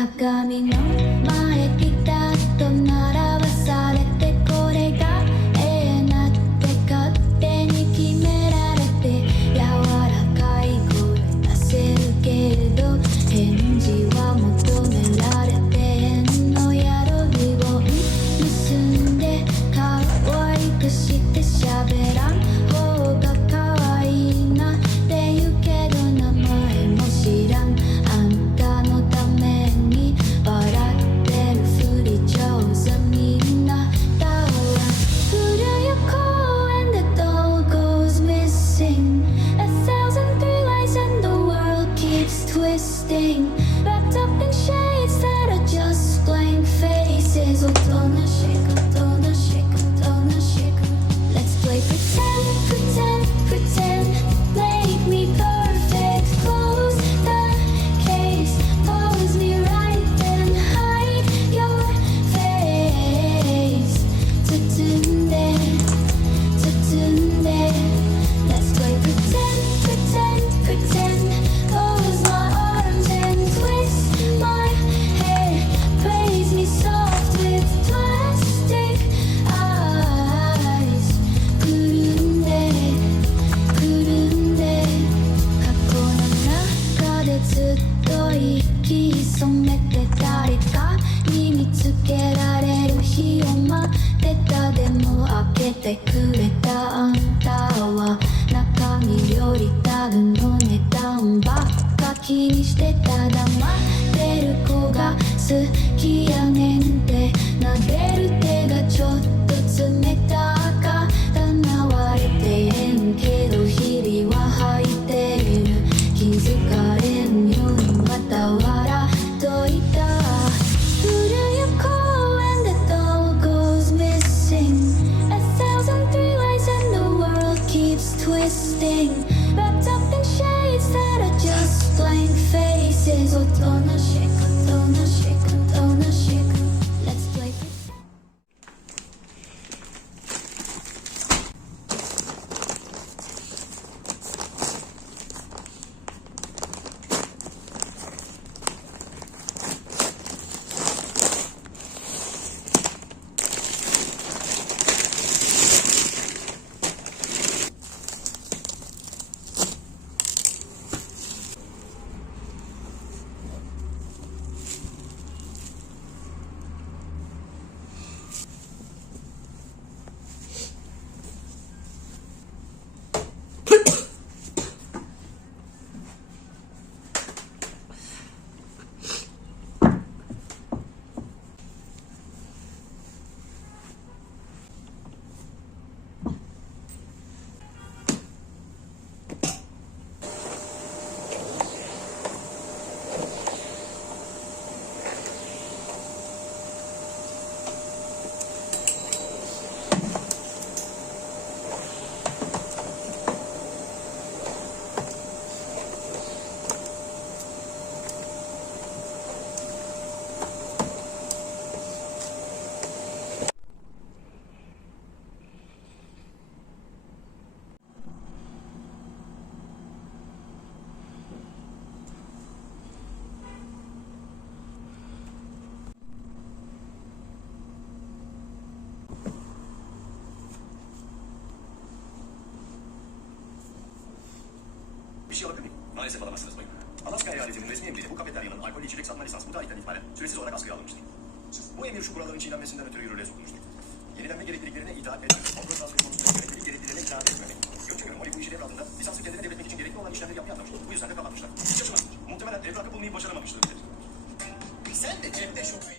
鏡の前ピタッと並ばされてこれが永遠だって勝手に決められて柔らかい声出せるけれど返事は求められて変の宿りを結んで可愛くして喋らん方が可愛いなって言うけど名前も知らんあんたのために笑ってるふり上手みんなだわ古い公園で doll goes missing a thousand three lights and the world keeps twisting wrapped up in shades that are just blank faces おとなしくおとなしくおとなしく Let's play pretend pretend pretend make me perfect close the case pose me right then hide your face 包んで包んで Let's play pretend pretend pretend close my arms and twist my hair praise me soft with plastic eyes くるんでくるんで過去の中でずっと息潜めて誰かに見つけられる日を待ってたでも開けてくれたあんたは中身よりタグの値段ばっか気にしてた黙ってる子が好きやねんって撫でる手がちょっと冷たかったな割れてへんけど日々は履いてる気づかれんようにまた笑っといた古い公園で doll goes missing a thousand three lights and the world keeps twisting wrapped up in shades that are just blank faces おとなしくおとなしくおとなしく Let's play pretend Pişiyordu. Maalesef alamazsınız bayım. Alaska eyaletinin resmi emriyle bu kafeteryanın alkol içecek satma lisansını tarihten itibaren süresiz olarak askıya alınmıştı. Bu emir şu kuralların çiğnenmesinden ötürü yürürlüğe sokulmuştu. Yenilenme gerekliliklerine itaat etmek, kontrol sağlığı konusunda yönetmelik gerekliliklerine itaat etmemek. Gökçe göre Molly bu işi devraldığında lisansı kendine devretmek için gerekli olan işlemleri yapmayı anlamıştı. Bu yüzden de kapatmışlar. Hiç yaşamazdır. Muhtemelen evrakı bulmayı başaramamıştır. Sen de cepte şoku.